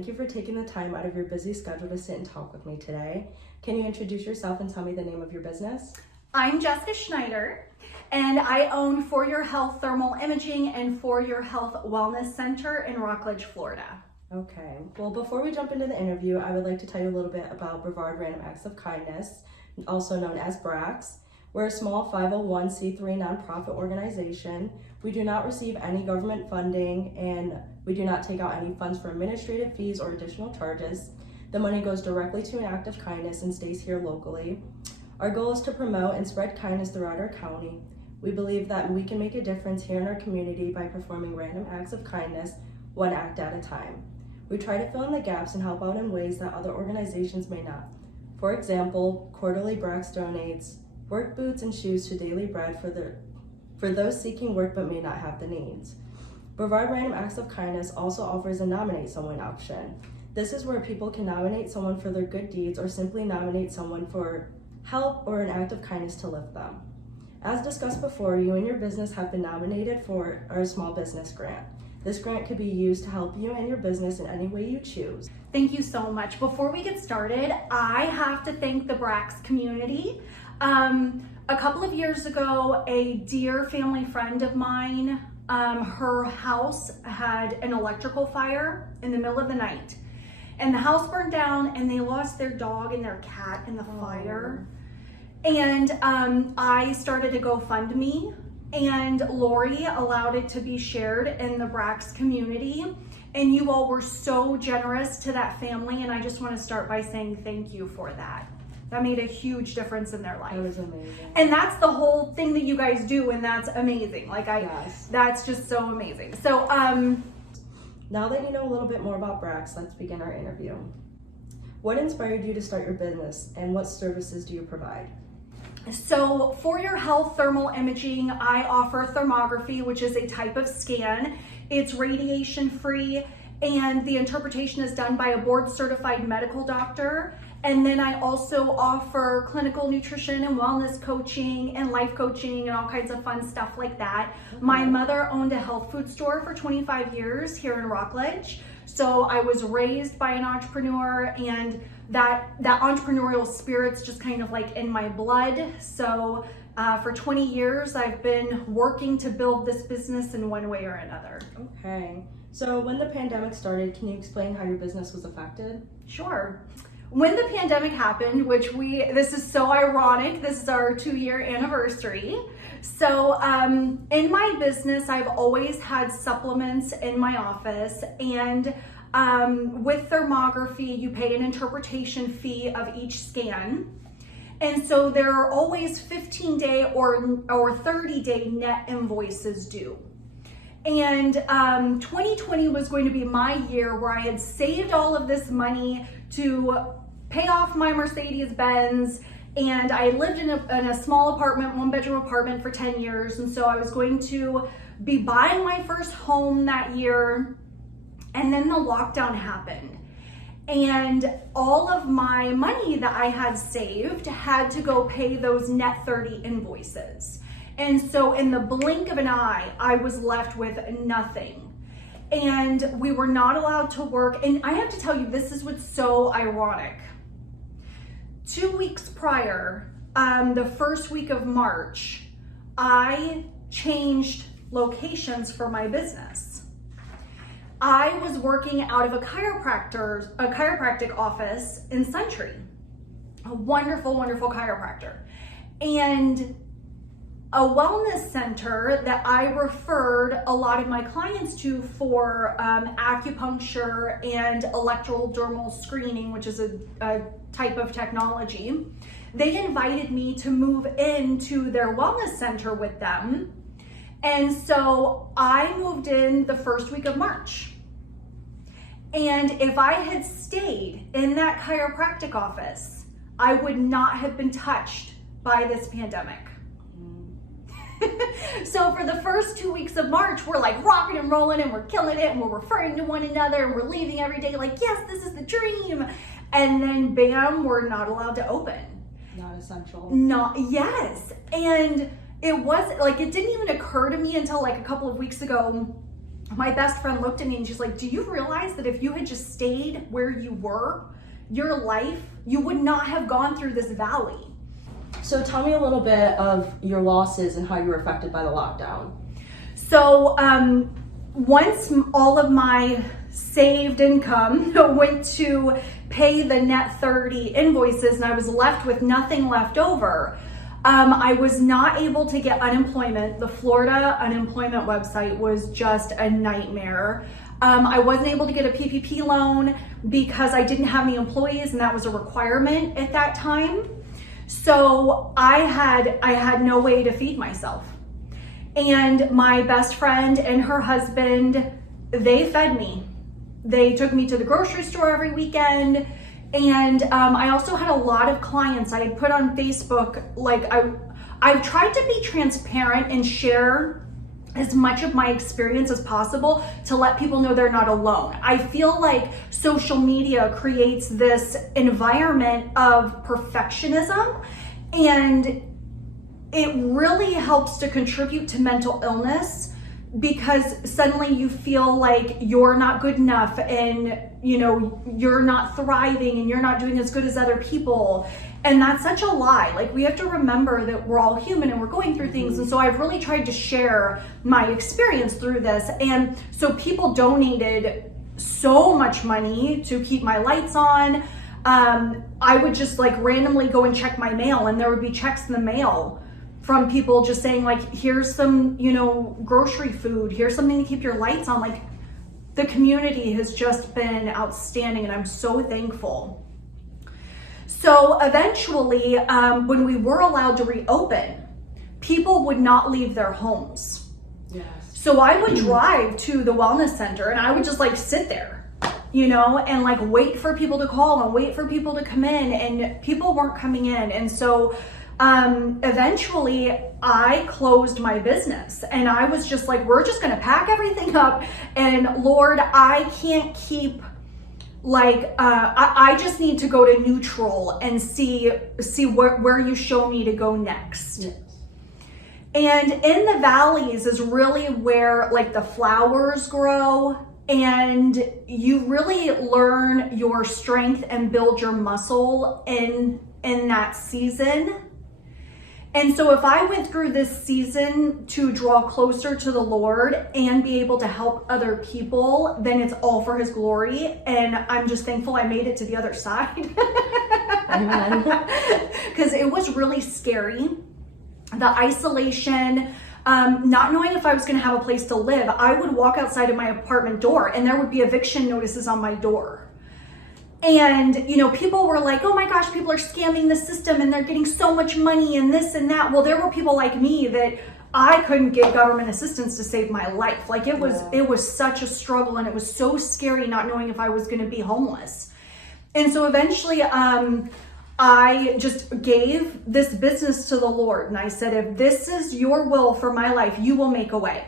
Thank you for taking the time out of your busy schedule to sit and talk with me today. Can you introduce yourself and tell me the name of your business? I'm Jessica Schneider, and I own For Your Health Thermal Imaging and For Your Health Wellness Center in Rockledge, Florida. Okay, well, before we jump into the interview, I would like to tell you a little bit about Brevard Random Acts of Kindness, also known as BRACS. We're a small 501c3 nonprofit organization. We do not receive any government funding, and we do not take out any funds for administrative fees or additional charges. The money goes directly to an act of kindness and stays here locally. Our goal is to promote and spread kindness throughout our county. We believe that we can make a difference here in our community by performing random acts of kindness, one act at a time. We try to fill in the gaps and help out in ways that other organizations may not. For example, quarterly BRACS donates work boots and shoes to Daily Bread for those seeking work but may not have the needs. Brevard Random Acts of Kindness also offers a nominate someone option. This is where people can nominate someone for their good deeds or simply nominate someone for help or an act of kindness to lift them. As discussed before, you and your business have been nominated for our small business grant. This grant could be used to help you and your business in any way you choose. Thank you so much. Before we get started, I have to thank the BRACS community. A couple of years ago, a dear family friend of mine, her house had an electrical fire in the middle of the night. And the house burned down and they lost their dog and their cat in the fire. And I started a GoFundMe, and Lori allowed it to be shared in the BRACS community. And you all were so generous to that family, and I just want to start by saying thank you for that. That made a huge difference in their life. That was amazing. And that's the whole thing that you guys do, and that's amazing. Yes. That's just so amazing. So, now that you know a little bit more about BRACS, let's begin our interview. What inspired you to start your business, and what services do you provide? So For Your Health Thermal Imaging, I offer thermography, which is a type of scan. It's radiation free, and the interpretation is done by a board certified medical doctor. And then I also offer clinical nutrition and wellness coaching and life coaching and all kinds of fun stuff like that. My mother owned a health food store for 25 years here in Rockledge. So I was raised by an entrepreneur, and that entrepreneurial spirit's just kind of like in my blood. So for 20 years, I've been working to build this business in one way or another. Okay. So when the pandemic started, can you explain how your business was affected? Sure. When the pandemic happened, this is so ironic, this is our 2-year anniversary. So in my business, I've always had supplements in my office, and with thermography, you pay an interpretation fee of each scan. And so there are always 15-day or 30-day net invoices due. And 2020 was going to be my year where I had saved all of this money to pay off my Mercedes-Benz, and I lived in a small apartment, 1-bedroom apartment for 10 years. And so I was going to be buying my first home that year, and then the lockdown happened. And all of my money that I had saved had to go pay those net 30 invoices. And so in the blink of an eye, I was left with nothing. And we were not allowed to work. And I have to tell you, this is what's so ironic. 2 weeks prior, the first week of March, I changed locations for my business. I was working out of a chiropractic office in Century, a wonderful, wonderful chiropractor. And a wellness center that I referred a lot of my clients to for acupuncture and electrodermal screening, which is a type of technology. They invited me to move into their wellness center with them. And so I moved in the first week of March. And if I had stayed in that chiropractic office, I would not have been touched by this pandemic. So for the first 2 weeks of March, we're like rocking and rolling, and we're killing it, and we're referring to one another, and we're leaving every day like, yes, this is the dream. And then bam, we're not allowed to open. Not essential. Yes. And it was like, it didn't even occur to me until like a couple of weeks ago my best friend looked at me and she's like, do you realize that if you had just stayed where you were, your life, you would not have gone through this valley? So tell me a little bit of your losses and how you were affected by the lockdown. So once all of my saved income went to pay the net 30 invoices and I was left with nothing left over, I was not able to get unemployment. The Florida unemployment website was just a nightmare. I wasn't able to get a PPP loan because I didn't have any employees, and that was a requirement at that time. So I had no way to feed myself. And my best friend and her husband, they fed me. They took me to the grocery store every weekend. And I also had a lot of clients. I had put on Facebook, like I've tried to be transparent and share as much of my experience as possible to let people know they're not alone. I feel like social media creates this environment of perfectionism, and it really helps to contribute to mental illness, because suddenly you feel like you're not good enough, and you're not thriving, and you're not doing as good as other people. And that's such a lie. Like, we have to remember that we're all human and we're going through things. And so I've really tried to share my experience through this. And so people donated so much money to keep my lights on. I would just like randomly go and check my mail, and there would be checks in the mail from people just saying like, here's some, grocery food, here's something to keep your lights on. Like, the community has just been outstanding, and I'm so thankful. So eventually, when we were allowed to reopen, people would not leave their homes. Yes. So I would drive to the wellness center, and I would just like sit there, and like wait for people to call and wait for people to come in, and people weren't coming in. And so eventually I closed my business, and I was just like, we're just going to pack everything up. And Lord, I can't keep I just need to go to neutral and see where you show me to go next. Yes. And in the valleys is really where like the flowers grow, and you really learn your strength and build your muscle in that season. And so if I went through this season to draw closer to the Lord and be able to help other people, then it's all for His glory. And I'm just thankful I made it to the other side. Because it was really scary. The isolation, not knowing if I was going to have a place to live. I would walk outside of my apartment door, and there would be eviction notices on my door. And, people were like, oh my gosh, people are scamming the system and they're getting so much money and this and that. Well, there were people like me that I couldn't get government assistance to save my life. Like, it was such a struggle, and it was so scary not knowing if I was going to be homeless. And so eventually, I just gave this business to the Lord. And I said, if this is your will for my life, you will make a way.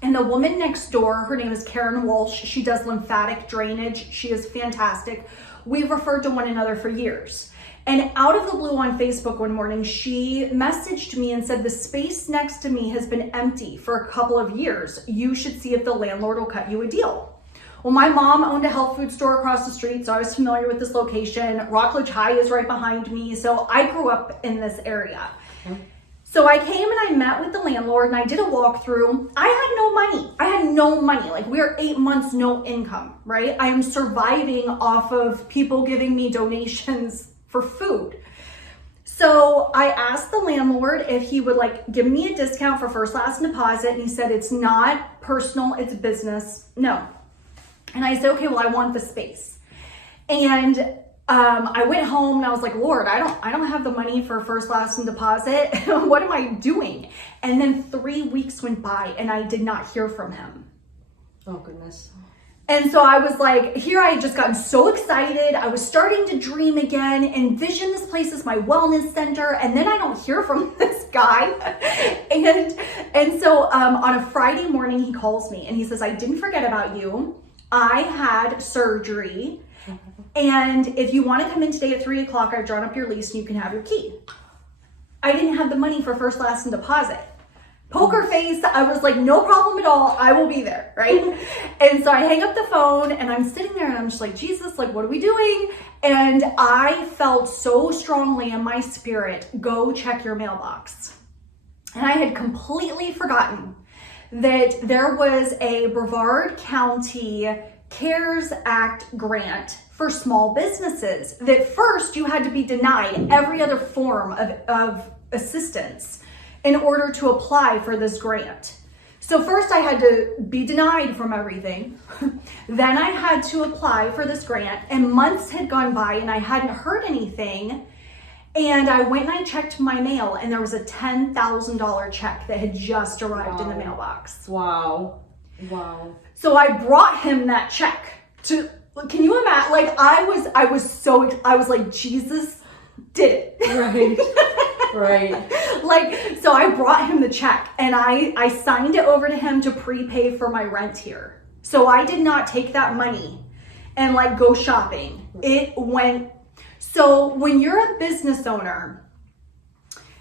And the woman next door, her name is Karen Walsh. She does lymphatic drainage. She is fantastic. We've referred to one another for years. And out of the blue on Facebook one morning, she messaged me and said, the space next to me has been empty for a couple of years. You should see if the landlord will cut you a deal. Well, my mom owned a health food store across the street, so I was familiar with this location. Rockledge High is right behind me. So I grew up in this area. Okay. So I came and I met with the landlord, and I did a walkthrough. I had no money. I had no money. Like, we're 8 months, no income, right? I am surviving off of people giving me donations for food. So I asked the landlord if he would give me a discount for first, last, and deposit. And he said, it's not personal, it's business. No. And I said, okay, well, I want the space. And I went home and I was like, Lord, I don't have the money for first, last, and deposit. What am I doing? And then 3 weeks went by and I did not hear from him. Oh, goodness. And so I was like, here I had just gotten so excited. I was starting to dream again, envision this place as my wellness center. And then I don't hear from this guy. And so on a Friday morning, he calls me and he says, I didn't forget about you. I had surgery. And if you want to come in today at 3 o'clock, I've drawn up your lease and you can have your key. I didn't have the money for first, last, and deposit. Poker face, I was like, no problem at all. I will be there, right? And so I hang up the phone and I'm sitting there and I'm just like, Jesus, like, what are we doing? And I felt so strongly in my spirit, go check your mailbox. And I had completely forgotten that there was a Brevard County CARES Act grant for small businesses that first you had to be denied every other form of assistance in order to apply for this grant. So first I had to be denied from everything. Then I had to apply for this grant, and months had gone by and I hadn't heard anything. And I went and I checked my mail and there was a $10,000 check that had just arrived in the mailbox. Wow. So I brought him that check to, can you imagine? Like I was like, Jesus did it. Right. Like, so I brought him the check and I signed it over to him to prepay for my rent here. So I did not take that money and like go shopping. It went. So when you're a business owner,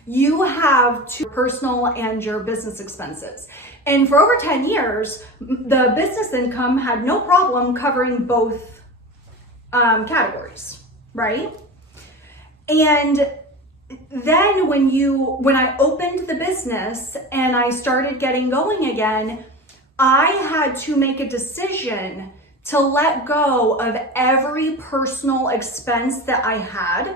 you have your personal and your business expenses. And for over 10 years, the business income had no problem covering both categories, right? And then when I opened the business and I started getting going again, I had to make a decision to let go of every personal expense that I had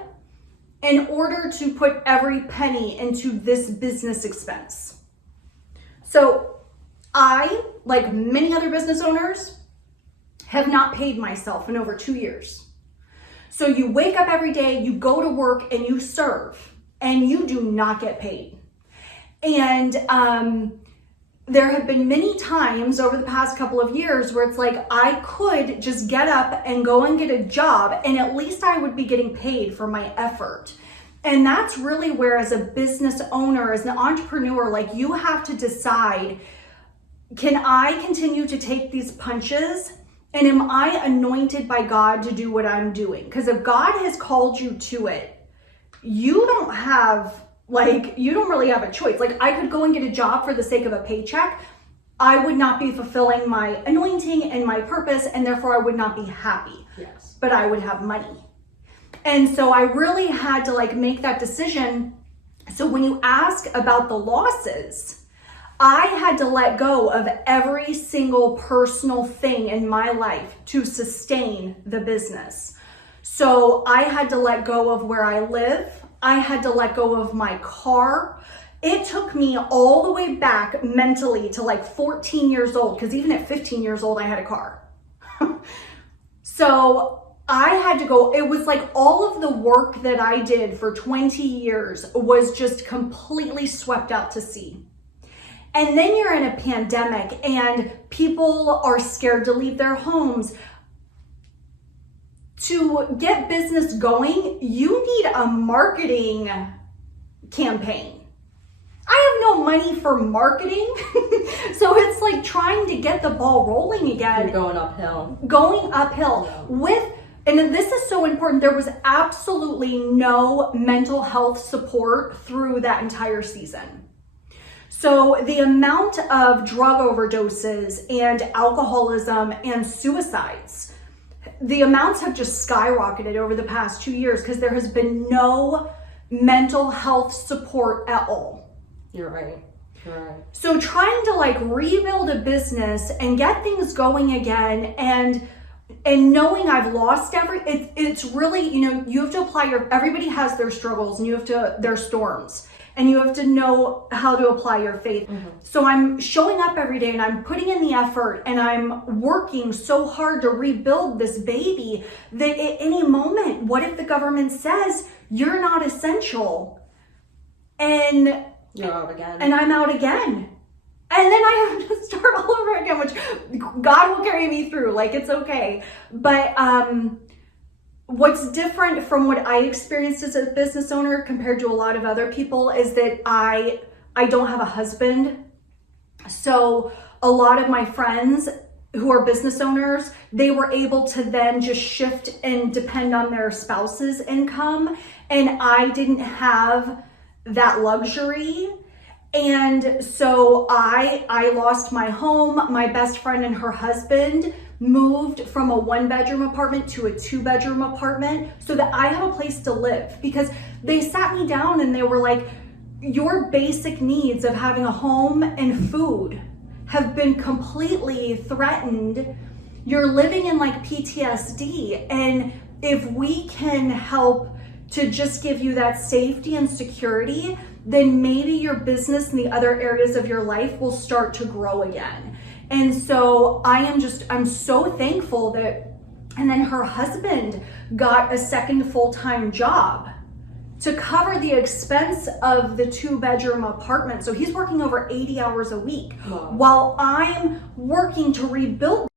in order to put every penny into this business expense. So I, like many other business owners, have not paid myself in over 2 years. So you wake up every day, you go to work and you serve and you do not get paid. And there have been many times over the past couple of years where it's like I could just get up and go and get a job and at least I would be getting paid for my effort. And that's really where, as a business owner, as an entrepreneur, like you have to decide, can I continue to take these punches? And am I anointed by God to do what I'm doing? Because if God has called you to it, you don't really have a choice. Like I could go and get a job for the sake of a paycheck. I would not be fulfilling my anointing and my purpose, and therefore I would not be happy. Yes. But I would have money. And so I really had to like make that decision. So when you ask about the losses, I had to let go of every single personal thing in my life to sustain the business. So I had to let go of where I live. I had to let go of my car. It took me all the way back mentally to like 14 years old, because even at 15 years old, I had a car. So I had to go. It was like all of the work that I did for 20 years was just completely swept out to sea. And then you're in a pandemic and people are scared to leave their homes. To get business going, you need a marketing campaign. I have no money for marketing. So it's like trying to get the ball rolling again. You're going uphill. And this is so important. There was absolutely no mental health support through that entire season. So the amount of drug overdoses and alcoholism and suicides, the amounts have just skyrocketed over the past 2 years because there has been no mental health support at all. You're right. So trying to like rebuild a business and get things going again, and knowing I've lost it's really, you have to apply everybody has their struggles and their storms, and you have to know how to apply your faith. Mm-hmm. So I'm showing up every day and I'm putting in the effort and I'm working so hard to rebuild this baby that at any moment, what if the government says you're not essential and you're out again, and I'm out again? And then I have to start all over again, which God will carry me through. Like, it's okay. But what's different from what I experienced as a business owner compared to a lot of other people is that I don't have a husband. So a lot of my friends who are business owners, they were able to then just shift and depend on their spouse's income. And I didn't have that luxury. And so I lost my home. My best friend and her husband moved from a 1-bedroom apartment to a 2-bedroom apartment so that I have a place to live, because they sat me down and they were like, your basic needs of having a home and food have been completely threatened. You're living in like PTSD. And if we can help to just give you that safety and security, then maybe your business and the other areas of your life will start to grow again. And so I'm so thankful that, and then her husband got a second full-time job to cover the expense of the 2-bedroom apartment. So he's working over 80 hours a week. Wow. While I'm working to rebuild